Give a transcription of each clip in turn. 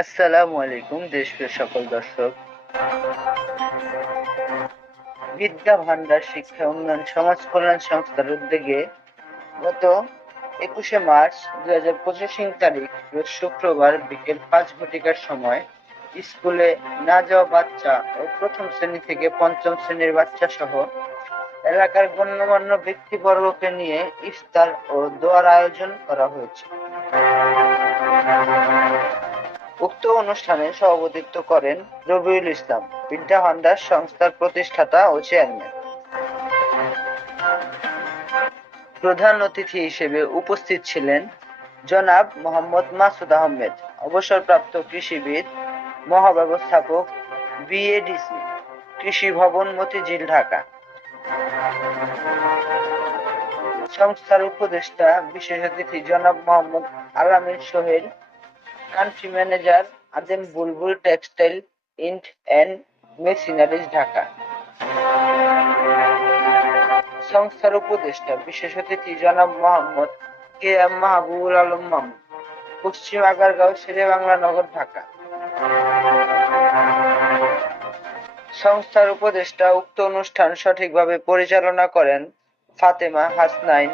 আসসালামু আলাইকুম দেশপ্রিয় সকল দর্শক। বিদ্যা ভান্ডার শিক্ষা উন্নয়ন সমাজ কল্যাণ সংস্থার উদ্যোগে গত একুশে মার্চ দুই হাজার পঁচিশ তারিখ শুক্রবার বিকেল পাঁচ ঘটিকার সময়, স্কুলে না যাওয়া বাচ্চা ও প্রথম শ্রেণি থেকে পঞ্চম শ্রেণির বাচ্চা সহ এলাকার গণ্যমান্য ব্যক্তিবর্গকে নিয়ে ইফতার ও দোয়ার আয়োজন করা হয়েছে। উক্ত অনুষ্ঠানে সভাপতিত্ব করেন রবিউল ইসলাম। বিদ্যা ভান্ডার সংস্থার প্রতিষ্ঠাতা ও চেয়ারম্যান। প্রধান অতিথি হিসেবে উপস্থিত ছিলেন জনাব মোহাম্মদ মাসুদ আহমেদ, অবসরপ্রাপ্ত কৃষিবিদ, মহাব্যবস্থাপক, বিএডিসি, কৃষি ভবন মতিঝিল, ঢাকা। সংস্থার উপদেষ্টা, বিশেষ অতিথি জনাব Mohammad Alamin Sohel country manager Adam Bulbul textile int and machineries Dhaka সংস্থার উপদেষ্টা, বিশেষ অতিথি জনাব মোহাম্মদ কে এম মাহবুবুল আলম মামুন পশ্চিম আগারগাঁও শেরে বাংলা নগর, ঢাকা। সংস্থার উপদেষ্টা, উক্ত অনুষ্ঠান সঠিকভাবে পরিচালনা করেন ফাতেমা হাসনাইন,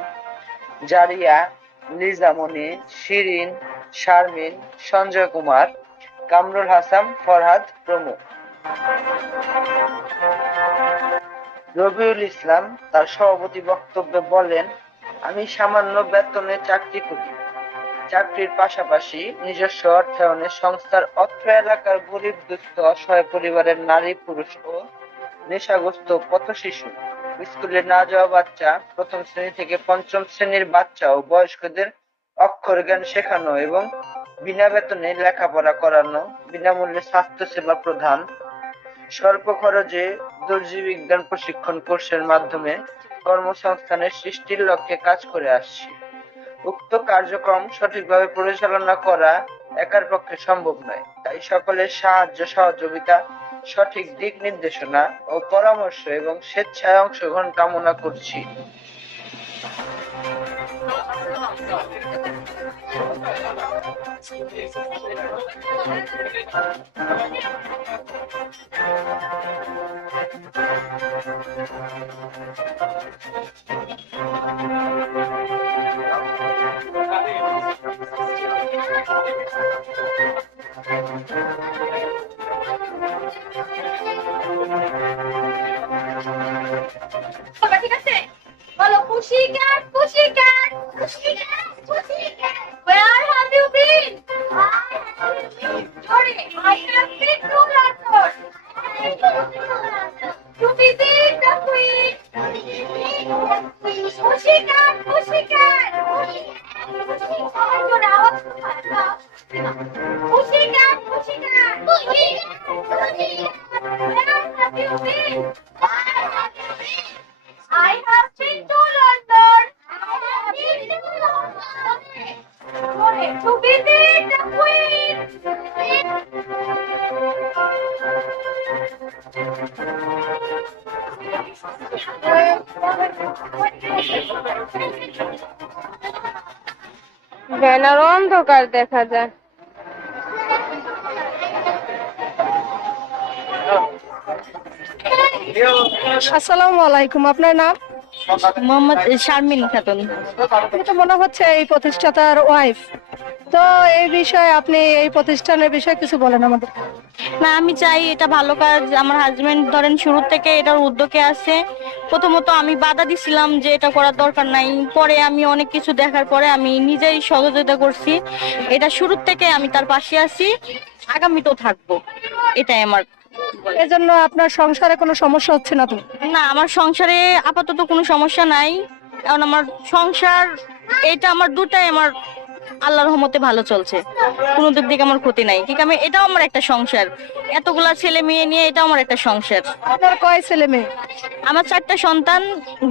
জারিয়া লিজামণি শিরিন শারমিন, সঞ্জয় কুমার, কামরুল হাসান, ফরহাদ প্রমুখ। রবিউল ইসলাম তার সভাপতি বক্তব্যে বলেন, আমি সামান্য বেতনে চাকরি করি। চাকরির পাশাপাশি নিজস্ব অর্থায়নে সংস্থার অত্র এলাকার গরিব, দুস্থ, অসহায় পরিবারের নারী, পুরুষ ও নেশাগ্রস্ত পথ শিশু, স্কুলে না যাওয়া বাচ্চা, প্রথম শ্রেণি থেকে পঞ্চম শ্রেণির বাচ্চা ও বয়স্কদের অক্ষর জ্ঞান শেখানো এবং বিনা বেতনে লেখাপড়া করানো, বিনামূল্যে স্বাস্থ্য সেবা প্রদান, স্বল্প খরচে দর্জি বিজ্ঞান প্রশিক্ষণ কোর্সের মাধ্যমে কর্মসংস্থানের সৃষ্টির লক্ষ্যে কাজ করে আসছি। উক্ত কার্যক্রম সঠিকভাবে পরিচালনা করা একার পক্ষে সম্ভব নয়, তাই সকলের সাহায্য, সহযোগিতা, সঠিক দিক নির্দেশনা ও পরামর্শ এবং স্বেচ্ছায় অংশগ্রহণ কামনা করছি। বাবা, ঠিক আছে বলো chicas! ব্যানার অন্ধকার দেখা যায়। আসসালামু আলাইকুম আপনার নাম? মোহাম্মদ শারমিন খাতুন। আপনি তো মনে হচ্ছে এই প্রতিষ্ঠাতার ওয়াইফ তো এই বিষয়ে আপনি এই প্রতিষ্ঠানের বিষয়ে কিছু বলেন আমাদের। না আমি চাই এটা ভালো কাজ। আমার হাজবেন্ড ধরেন শুরু থেকে এটার উদ্যোগে আছে। প্রথমত আমি বাধা দিছিলাম যে এটা করার দরকার নাই। পরে আমি অনেক কিছু দেখার পরে আমি নিজেই সহযোগিতা করছি। এটা শুরুর থেকে আমি তার পাশে আছি। আগামীতেও থাকব। এটাই আমার। এজন্য আপনার সংসারে কোনো সমস্যা হচ্ছে না তো? না আমার সংসারে আপাতত কোনো সমস্যা নাই। কারণ আমার সংসার এটা আমার দুটাই আমার আল্লাহর রহমতে ভালো চলছে। কোনো দিক থেকে আমার ক্ষতি নাই। ঠিক আমি এটাও আমার একটা সংসার। এতগুলা ছেলে মেয়ে নিয়ে এটাও আমার একটা সংসার। আপনার কয় ছেলে মেয়ে? আমার চারটা সন্তান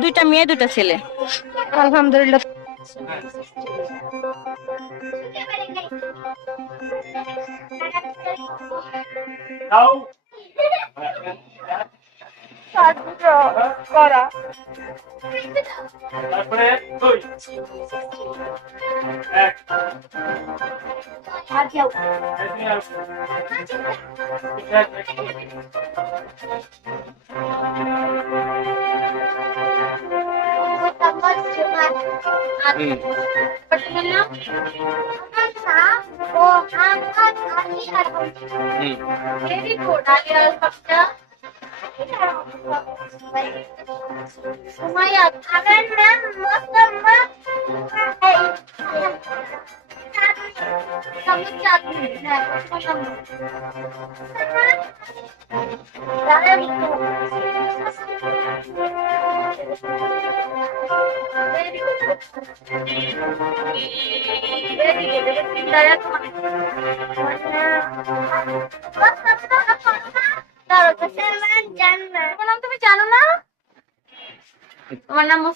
দুইটা মেয়ে দুইটা ছেলে। আলহামদুলিল্লাহ। পাঁচশো করা তারপরে দুই এক আর Моя камера мостама Very good. Very good. ganamos.